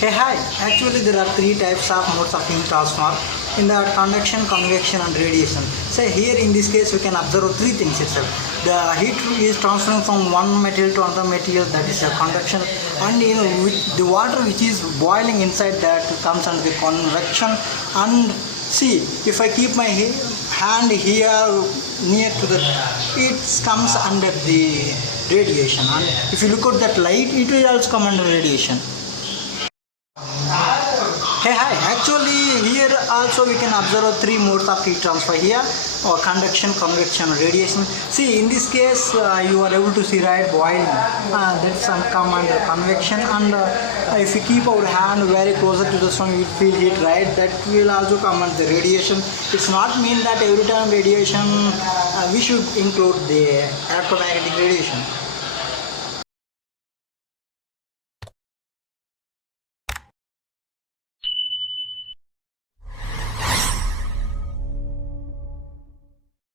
Hey, hi. Actually, there are three types of modes of heat transfer in the conduction, convection, and radiation. So here in this case, we can observe three things itself. The heat is transferring from one material to another material, that is a conduction, and with the water which is boiling inside that comes under the convection. And see, if I keep my hand here near to the, it comes under the radiation. And if you look at that light, it will also come under radiation. Hey, hi. Actually, here also we can observe three modes of heat transfer here, or conduction, convection, radiation. See, in this case, you are able to see right boiling. That's come under convection, and if we keep our hand very closer to the sun, we feel heat, right? That will also come under the radiation. It's not mean that every time radiation we should include the electromagnetic radiation.